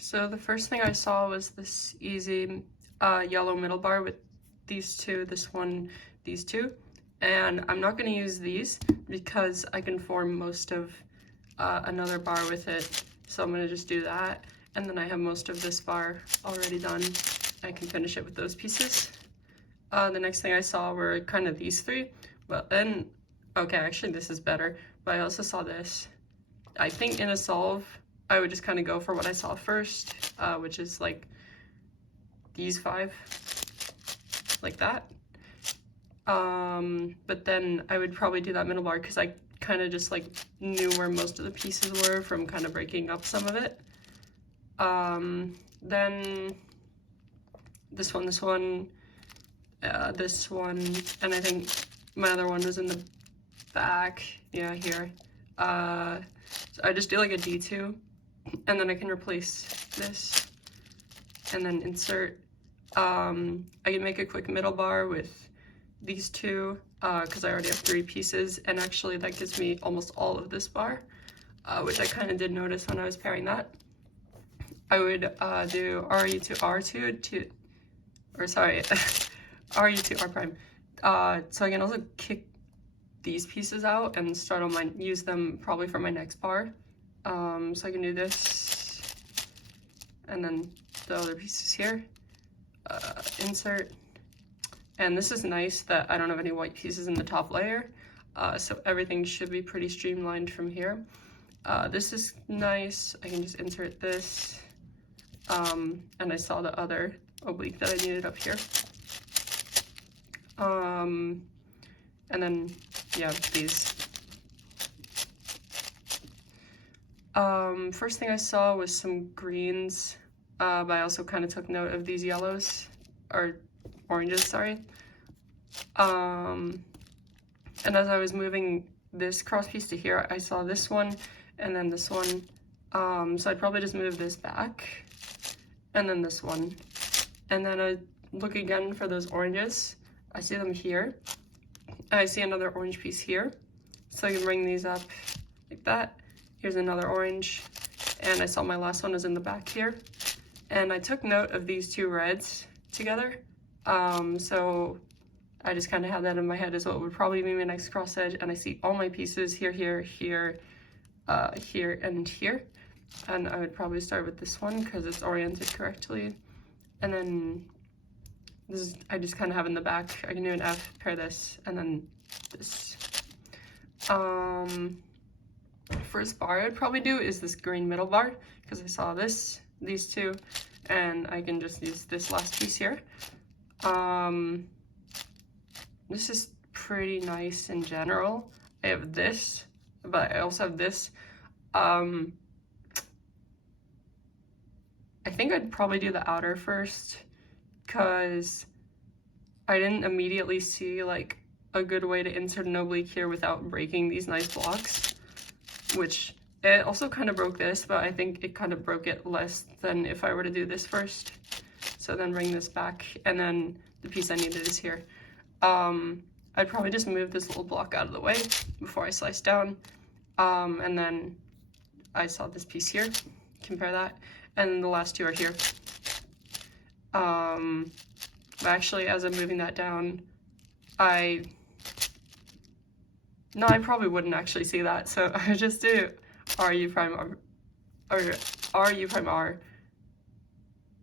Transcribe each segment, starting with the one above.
So the first thing I saw was this easy yellow middle bar with these two, this one, these two. And I'm not going to use these because I can form most of another bar with it. So I'm going to just do that. And then I have most of this bar already done. I can finish it with those pieces. The next thing I saw were kind of these three. But then, okay, actually this is better. But I also saw this. I think in a solve, I would just kind of go for what I saw first, which is like these 5, like that. But then I would probably do that middle bar because I kind of just like knew where most of the pieces were from kind of breaking up some of it. Then this one, this one, and I think my other one was in the back, yeah, here. So I just do like a D2, and then I can replace this, and then insert. I can make a quick middle bar with these two, because I already have 3 pieces, and actually that gives me almost all of this bar, which I kind of did notice when I was pairing that. I would do RE to R2 or sorry, RE to R prime. So I can also kick these pieces out and start on use them probably for my next bar. So I can do this, and then the other pieces here, insert. And this is nice that I don't have any white pieces in the top layer, so everything should be pretty streamlined from here. This is nice, I can just insert this, and I saw the other oblique that I needed up here. And then, yeah, these. First thing I saw was some greens, but I also kind of took note of these yellows, or oranges, sorry. And as I was moving this cross piece to here, I saw this one, and then this one. So I'd probably just move this back, and then this one. And then I look again for those oranges. I see them here. I see another orange piece here, so I can bring these up like that. Here's another orange, and I saw my last one was in the back here. And I took note of these 2 reds together, so I just kind of had that in my head as what would probably be my next cross edge, and I see all my pieces here, here, here, here, and here. And I would probably start with this one because it's oriented correctly, and then this is, I just kind of have in the back. I can do an F, pair this, and then this. First bar I'd probably do is this green middle bar because I saw this, these 2, and I can just use this last piece here. This is pretty nice in general. I have this, but I also have this. I think I'd probably do the outer first, because I didn't immediately see like a good way to insert an oblique here without breaking these nice blocks, which it also kind of broke this, but I think it kind of broke it less than if I were to do this first. So then bring this back, and then the piece I needed is here. I'd probably just move this little block out of the way before I slice down, and then I saw this piece here, compare that, and then the last 2 are here. But actually, as I'm moving that down, I probably wouldn't actually see that, so I just do RU prime R, or RU prime R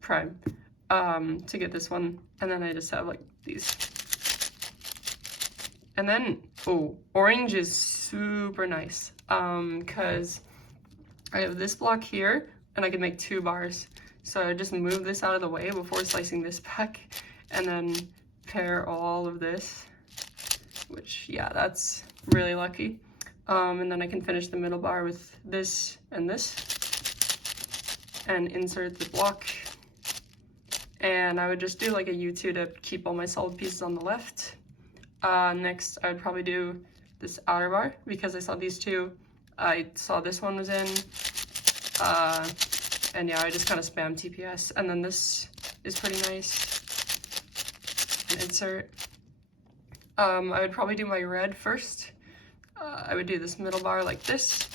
prime, to get this one, and then I just have like these. And then, oh, orange is super nice, because I have this block here, and I can make 2 bars. So I just move this out of the way before slicing this back, and then pair all of this, which, yeah, that's really lucky. And then I can finish the middle bar with this, and insert the block. And I would just do like a U2 to keep all my solid pieces on the left. Next, I would probably do this outer bar because I saw these 2. I saw this one was in, and yeah, I just kind of spam TPS. And then this is pretty nice. And insert. I would probably do my red first. I would do this middle bar like this,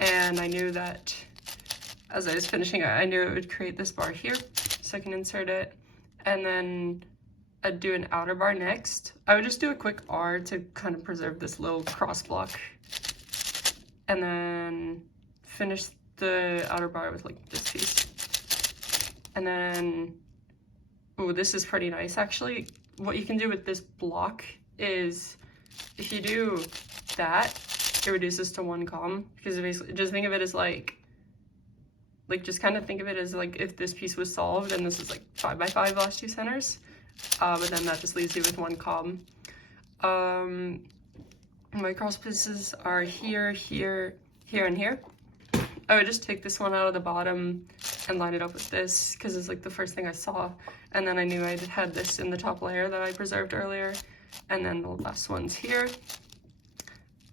and I knew that as I was finishing it, I knew it would create this bar here, so I can insert it, and then I'd do an outer bar next. I would just do a quick R to kind of preserve this little cross block, and then finish the outer bar with like this piece. And then, oh, this is pretty nice actually. What you can do with this block is, if you do that, it reduces to 1 column, because basically, just think of it as like just kind of think of it as like if this piece was solved and this is like 5 by 5 last 2 centers, but then that just leaves you with 1 column. My cross pieces are here, here, here, and here. I would just take this one out of the bottom and line it up with this, because it's like the first thing I saw, and then I knew I had this in the top layer that I preserved earlier, and then the last one's here.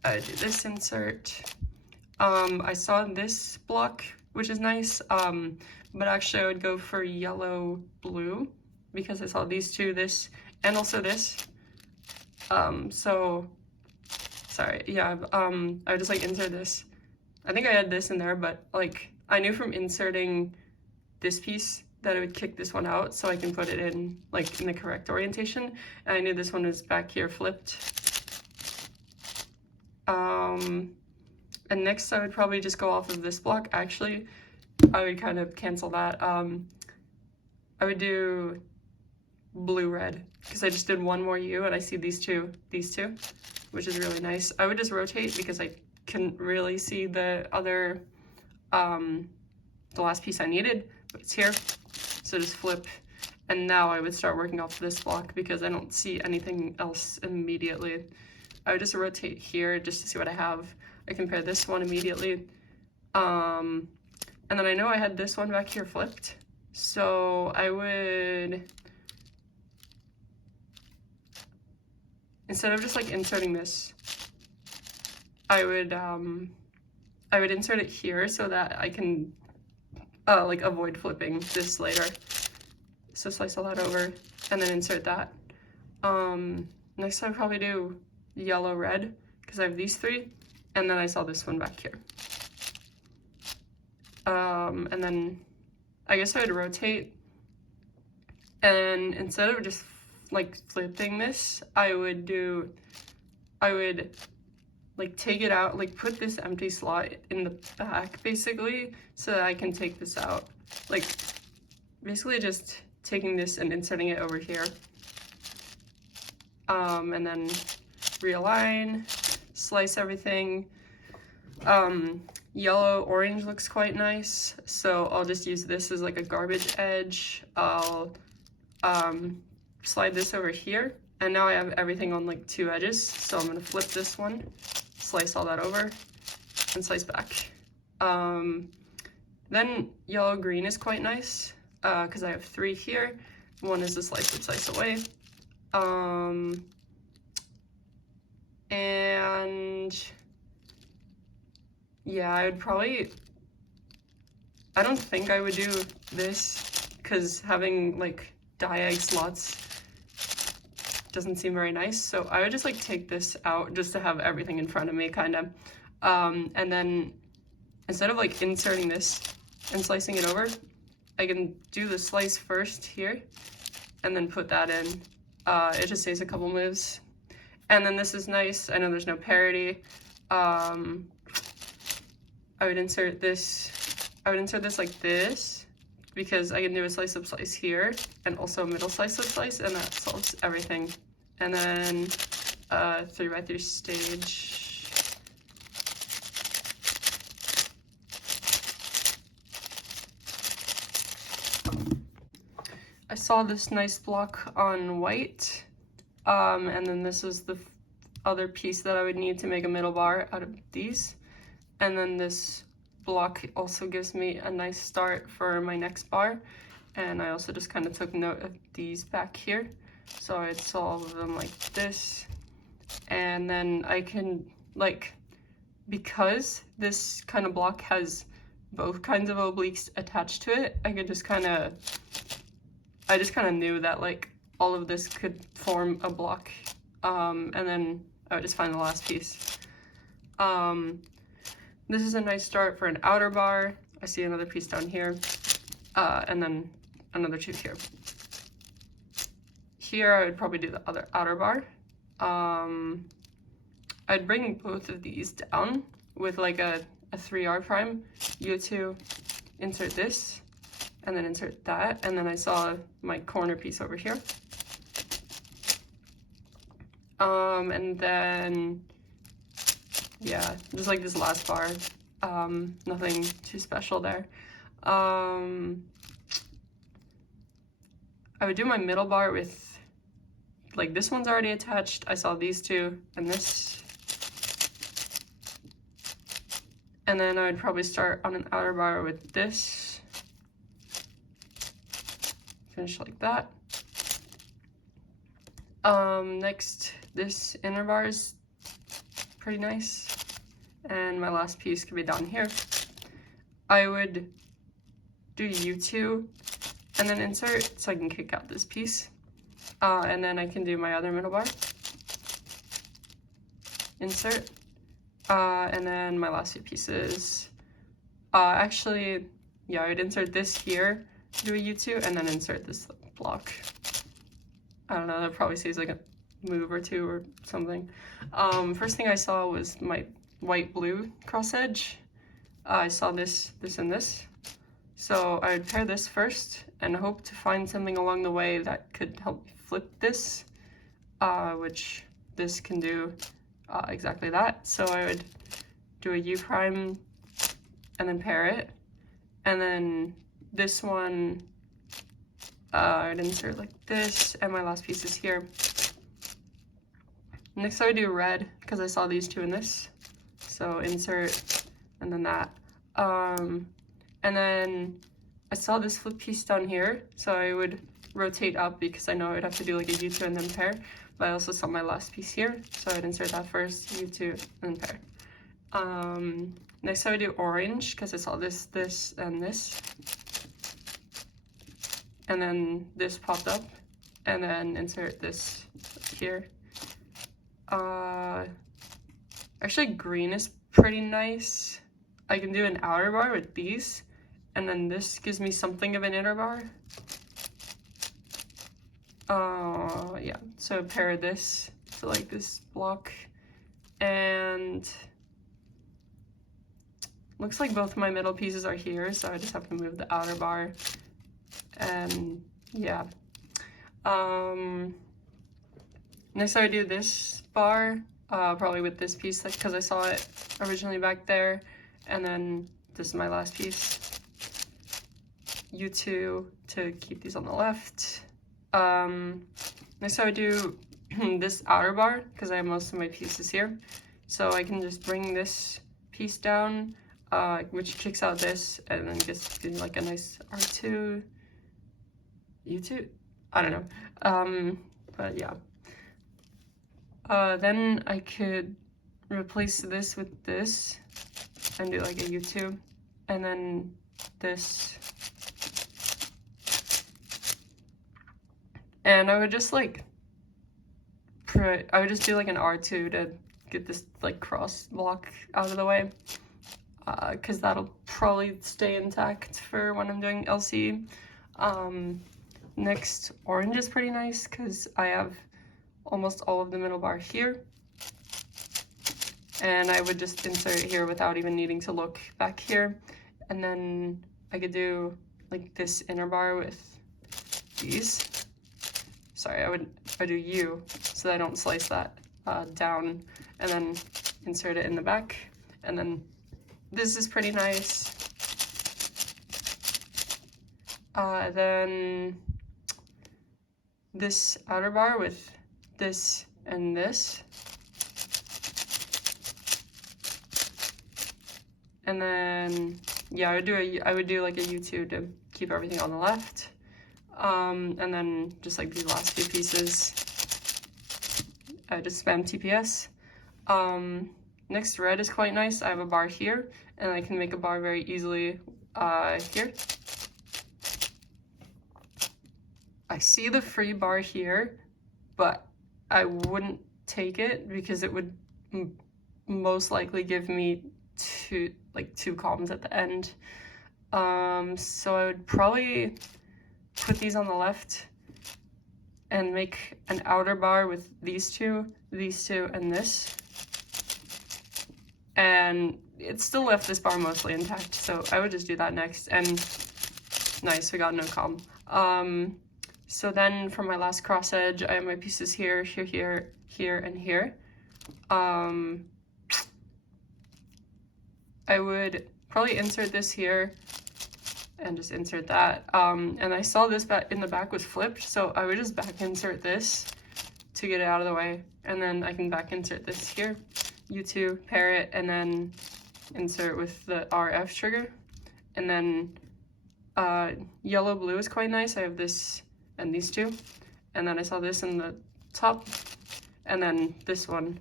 I would do this insert. I saw this block, which is nice, but actually I would go for yellow blue, because I saw these two, this and also this. So sorry, yeah, I would just like insert this. I think I had this in there, but like I knew from inserting this piece that it would kick this one out, so I can put it in like in the correct orientation. And I knew this one was back here flipped. And next I would probably just go off of this block. Actually, I would kind of cancel that. I would do blue-red, because I just did one more U and I see these two, which is really nice. I would just rotate because I couldn't really see the other, the last piece I needed, but it's here. So just flip, and now I would start working off this block because I don't see anything else immediately. I would just rotate here just to see what I have. I compare this one immediately. And then I know I had this one back here flipped. So I would, instead of just like inserting this, I would insert it here so that I can like avoid flipping this later. So slice all that over and then insert that. Next I'd probably do yellow red, because I have these 3, and then I saw this one back here. And then I guess I would rotate, and instead of just like flipping this, I would like take it out, like put this empty slot in the back basically, so that I can take this out. Like basically just taking this and inserting it over here. And then realign, slice everything. Yellow orange looks quite nice, so I'll just use this as like a garbage edge. I'll slide this over here, and now I have everything on like 2 edges, so I'm gonna flip this one, slice all that over, and slice back. Then yellow green is quite nice, because I have 3 here. One is a slice away. And yeah, I don't think I would do this, because having like diag slots doesn't seem very nice. So I would just like take this out just to have everything in front of me, kind of. And then instead of like inserting this and slicing it over, I can do the slice first here and then put that in. It just saves a couple moves. And then this is nice. I know there's no parity. I would insert this like this, because I can do a slice up slice here and also a middle slice up slice, and that solves everything. And then 3x3 stage. I saw this nice block on white, and then this is the other piece that I would need to make a middle bar out of these. And then this block also gives me a nice start for my next bar. And I also just kind of took note of these back here. So I'd solve them like this. And then I can, like, because this kind of block has both kinds of obliques attached to it, I just kind of knew that like all of this could form a block. And then I would just find the last piece. This is a nice start for an outer bar. I see another piece down here, and then another two here. Here I would probably do the other outer bar. I'd bring both of these down with like a 3R prime, U2, insert this, and then insert that, and then I saw my corner piece over here. And then, yeah, just like this last bar, nothing too special there. I would do my middle bar with, like, this one's already attached. I saw these two and this. And then I would probably start on an outer bar with this. Finish like that. Next, this inner bar is pretty nice. And my last piece could be down here. I would do U2 and then insert so I can kick out this piece. And then I can do my other middle bar. Insert. And then my last two pieces. Actually, yeah, I would insert this here, do a U2, and then insert this block. I don't know, that probably saves like a move or two or something. First thing I saw was my white-blue cross edge. I saw this, and this. So I would pair this first and hope to find something along the way that could help me flip this, which this can do exactly that. So I would do a U prime and then pair it. And then this one, I would insert like this, and my last piece is here. Next I would do red, because I saw these two in this. So insert, and then that. And then I saw this flip piece down here, so I would rotate up because I know I'd have to do like a U2 and then pair. But I also saw my last piece here, so I'd insert that first, U2, and then pair. Next I would do orange, because I saw this, this, and this. And then this popped up, and then insert this here. Actually green is pretty nice. I can do an outer bar with these, and then this gives me something of an inner bar. Yeah, so pair this to like this block, and looks like both my middle pieces are here, so I just have to move the outer bar, and yeah. Next I would do this bar, probably with this piece, because I saw it originally back there, and then this is my last piece. U2 to keep these on the left. Next I would do this outer bar, because I have most of my pieces here. So I can just bring this piece down, which kicks out this, and then gets like a nice R2, U2, I don't know, but yeah. Then I could replace this with this, and do like a U2, and then this. And I would just like, I would just do like an R2 to get this like cross block out of the way, because that'll probably stay intact for when I'm doing LC. Next, orange is pretty nice because I have almost all of the middle bar here, and I would just insert it here without even needing to look back here. And then I could do like this inner bar with these. Sorry, I do U so that I don't slice that down, and then insert it in the back. And then this is pretty nice. Then this outer bar with this and this. And then, yeah, I would do like a U2 to keep everything on the left. And then just like these last few pieces, I just spam TPS. Next, red is quite nice. I have a bar here, and I can make a bar very easily here. I see the free bar here, but I wouldn't take it because it would most likely give me two columns at the end. So I would probably put these on the left and make an outer bar with these two, and this. And it still left this bar mostly intact, so I would just do that next. And nice, we got no column. So then for my last cross edge, I have my pieces here, here, and here. I would probably insert this here and just insert that. And I saw this back in the back was flipped, so I would just back insert this to get it out of the way. And then I can back insert this here, U2, pair it, and then insert with the RF trigger. And then yellow blue is quite nice. I have this and these two. And then I saw this in the top, and then this one.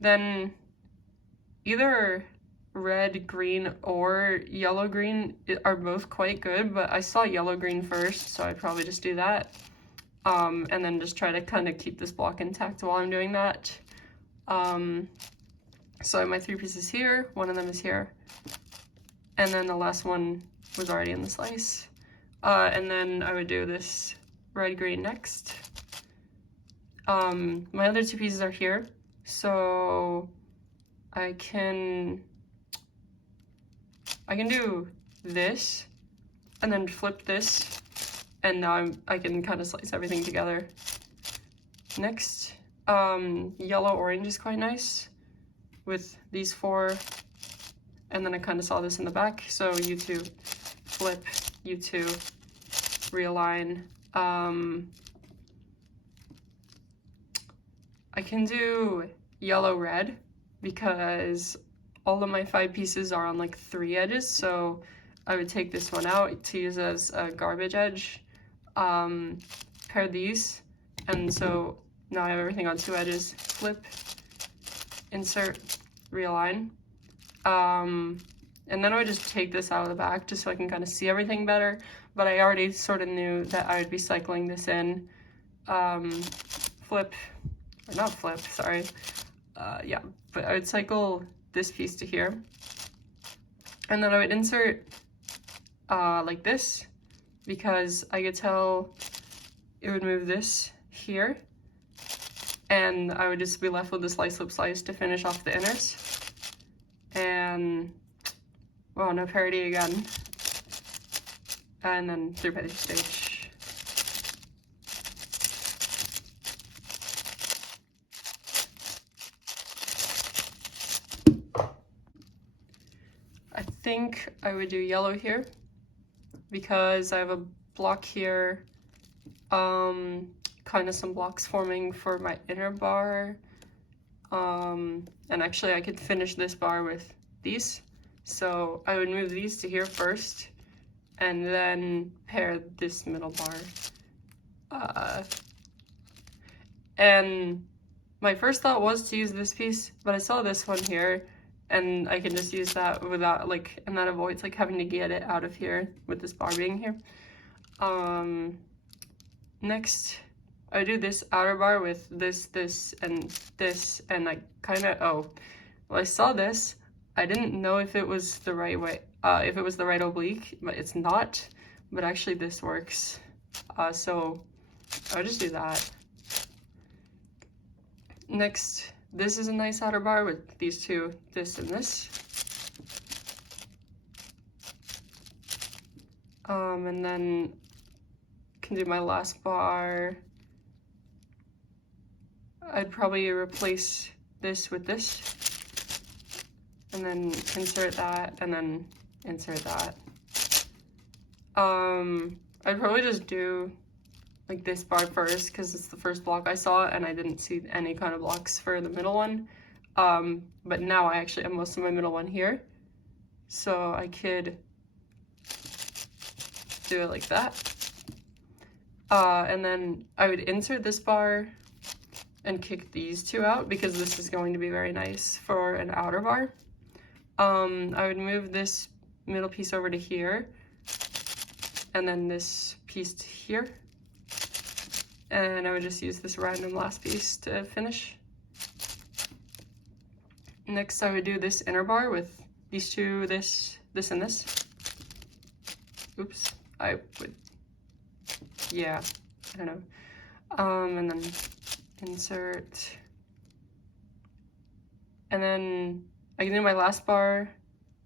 Then either red, green, or yellow, green are both quite good, but I saw yellow, green first, so I'd probably just do that. And then just try to kind of keep this block intact while I'm doing that. So I have my 3 pieces here, one of them is here, and then the last one was already in the slice. And then I would do this red, green next. My other 2 pieces are here, so I can do this and then flip this, and now I can kind of slice everything together. Next, yellow orange is quite nice with these 4, and then I kind of saw this in the back, so U2, flip, U2, realign. I can do yellow red because all of my 5 pieces are on like 3 edges, so I would take this one out to use as a garbage edge, pair these, and so now I have everything on 2 edges, flip, insert, realign, and then I would just take this out of the back just so I can kind of see everything better, but I already sort of knew that I would be cycling this in, flip, or not flip, sorry, yeah, but I would cycle this piece to here, and then I would insert like this, because I could tell it would move this here, and I would just be left with the slice, slip, slice to finish off the inners. And well, no parity again, and then through by the stage. I think I would do yellow here because I have a block here, kind of some blocks forming for my inner bar, and actually I could finish this bar with these, so I would move these to here first and then pair this middle bar, and my first thought was to use this piece, but I saw this one here and I can just use that without, like, and that avoids like having to get it out of here with this bar being here. Next, I do this outer bar with this, and I kind of, oh, well, I saw this. I didn't know if it was the right way, if it was the right oblique, but it's not, but actually this works. So I'll just do that. Next, this is a nice outer bar with these 2, this and this. And then can do my last bar. I'd probably replace this with this, and then insert that, and then insert that. I'd probably just do like this bar first because it's the first block I saw and I didn't see any kind of blocks for the middle one. But now I actually have most of my middle one here, so I could do it like that. And then I would insert this bar and kick these 2 out because this is going to be very nice for an outer bar. I would move this middle piece over to here, and then this piece to here, and I would just use this random last piece to finish. Next I would do this inner bar with these two, this, and this. Oops, I would, yeah, I don't know. And then insert. And then I can do my last bar,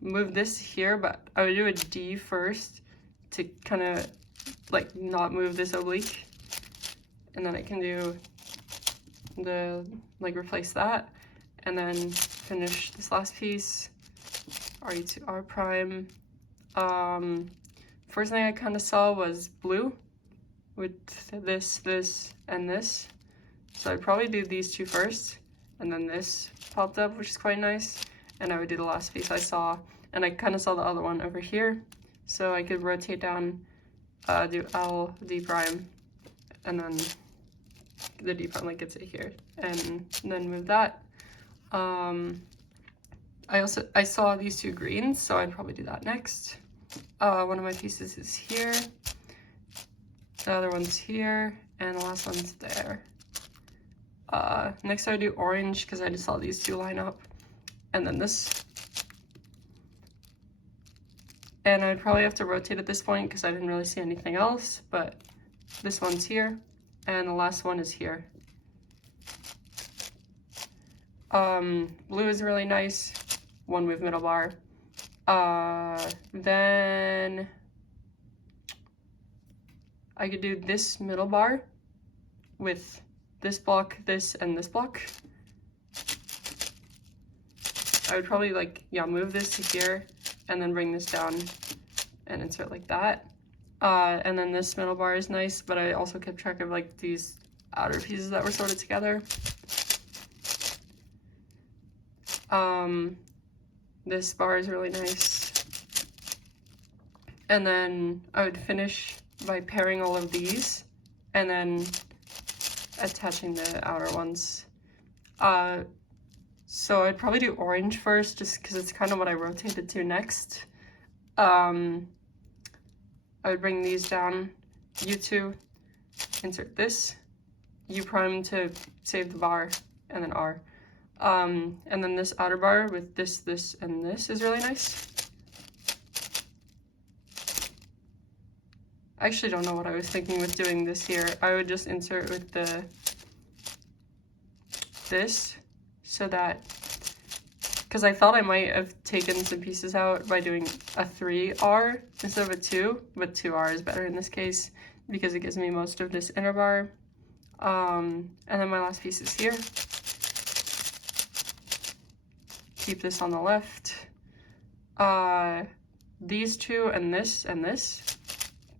move this here, but I would do a D first to kind of like not move this oblique. And then I can do the, like, replace that. And then finish this last piece, RE to R prime. First thing I kind of saw was blue with this, and this. So I'd probably do these two first, and then this popped up, which is quite nice. And I would do the last piece I saw, and I kind of saw the other one over here. So I could rotate down, do L, D prime, and then the D prime like gets it here, and then move that. I saw these two greens, so I'd probably do that next. One of my pieces is here, the other one's here, and the last one's there. Next I would do orange because I just saw these two line up, and then this. And I'd probably have to rotate at this point because I didn't really see anything else, but this one's here, and the last one is here. Blue is really nice, one move middle bar. Then I could do this middle bar with this block, this, and this block. I would probably like, yeah, move this to here and then bring this down and insert like that. And then this middle bar is nice, but I also kept track of like these outer pieces that were sorted together. This bar is really nice. And then I would finish by pairing all of these and then attaching the outer ones. So I'd probably do orange first just because it's kind of what I rotated to next. I would bring these down, U2, insert this, U prime to save the bar, and then R. And then this outer bar with this, and this is really nice. I actually don't know what I was thinking with doing this here. I would just insert with this, so that, because I thought I might have taken some pieces out by doing a 3R instead of a 2, but 2R is better in this case because it gives me most of this inner bar. And then my last piece is here. Keep this on the left. These two and this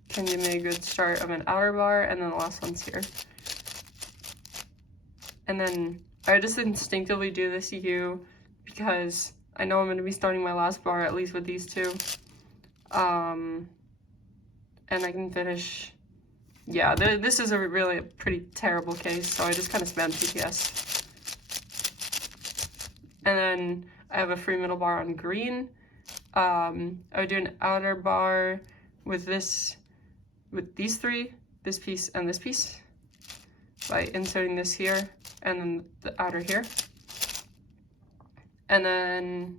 can give me a good start of an outer bar, and then the last one's here. And then I just instinctively do this U because I know I'm going to be starting my last bar at least with these two. And I can finish. Yeah, this is a really pretty terrible case, so I just kind of spam TPS. And then I have a free middle bar on green. I would do an outer bar with this, with these three, this piece, and this piece, by inserting this here and then the outer here. And then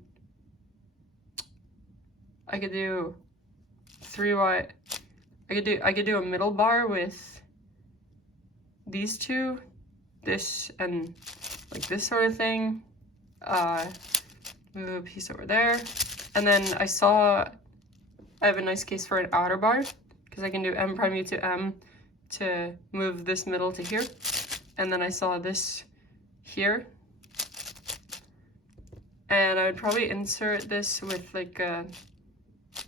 I could do 3Y. I could do a middle bar with these two, this, and like this sort of thing. Move a piece over there. And then I have a nice case for an outer bar because I can do M prime U to M to move this middle to here. And then I saw this here. And I would probably insert this with like a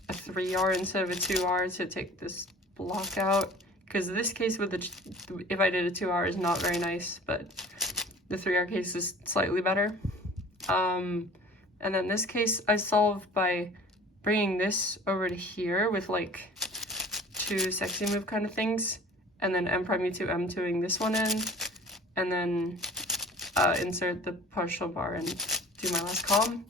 3R instead of a 2R to take this block out. Because this case with if I did a 2R is not very nice, but the 3R case is slightly better. And then this case I solved by bringing this over to here with like two sexy move kind of things, and then M prime U2 M2ing this one in, and then insert the partial bar and do my last column.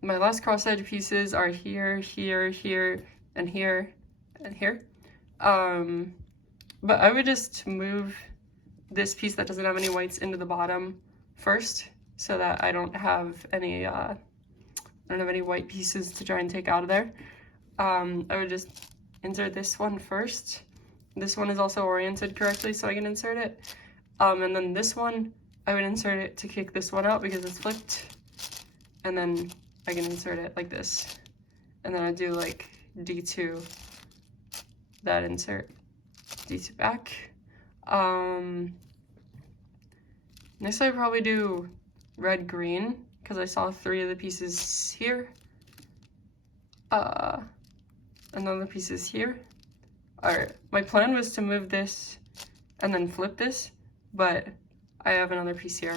My last cross edge pieces are here, here, here, and here, and here. But I would just move this piece that doesn't have any whites into the bottom first, so that I don't have any white pieces to try and take out of there. I would just insert this one first. This one is also oriented correctly, so I can insert it. And then this one, I would insert it to kick this one out because it's flipped. And then I can insert it like this. And then I do like D2, that insert, D2 back. Next I'd probably do red, green, because I saw 3 of the pieces here. And then the pieces here. Alright, my plan was to move this and then flip this, but I have another piece here.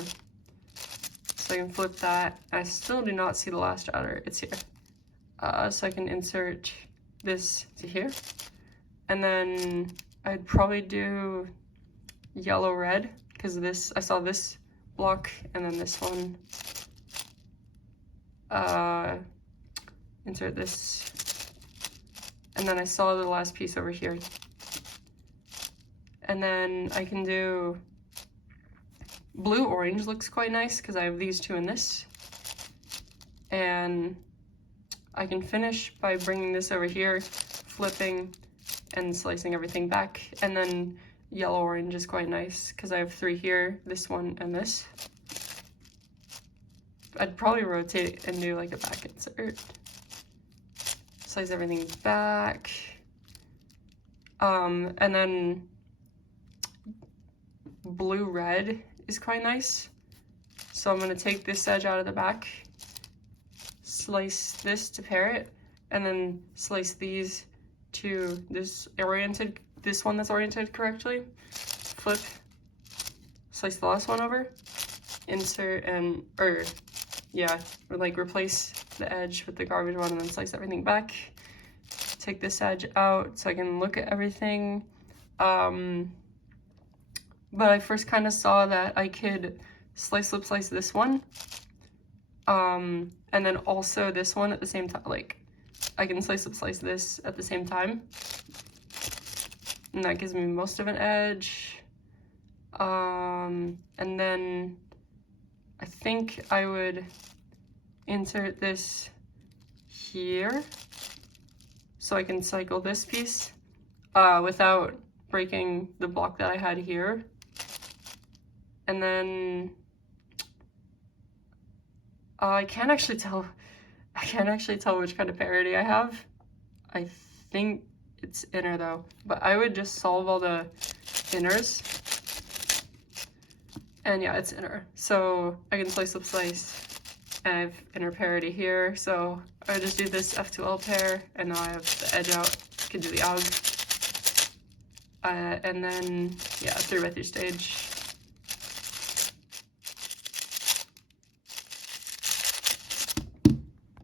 So I can flip that. I still do not see the last outer, it's here. So I can insert this to here. And then I'd probably do yellow, red, because this, I saw this block and then this one. Insert this. And then I saw the last piece over here. And then I can do blue, orange looks quite nice because I have these 2 in this. And I can finish by bringing this over here, flipping and slicing everything back. And then yellow, orange is quite nice because I have 3 here, this one and this. I'd probably rotate and do like a back insert. Slice everything back. And then blue, red is quite nice. So I'm gonna take this edge out of the back, slice this to pair it, and then slice these to this one that's oriented correctly. Flip, slice the last one over, insert and, or like replace the edge with the garbage one and then slice everything back. Take this edge out so I can look at everything. But I first kind of saw that I could slice, flip, slice this one. And then also this one at the same time, like I can slice, flip, slice this at the same time. And that gives me most of an edge. And then I think I would insert this here so I can cycle this piece without breaking the block that I had here. And then I can't actually tell which kind of parity I have. I think it's inner though, but I would just solve all the inners. And yeah, it's inner. So I can slice, flip, slice. And I have inner parity here. So I would just do this F2L pair, and now I have the edge out. I can do the AUG. And then, yeah, 3x3 stage.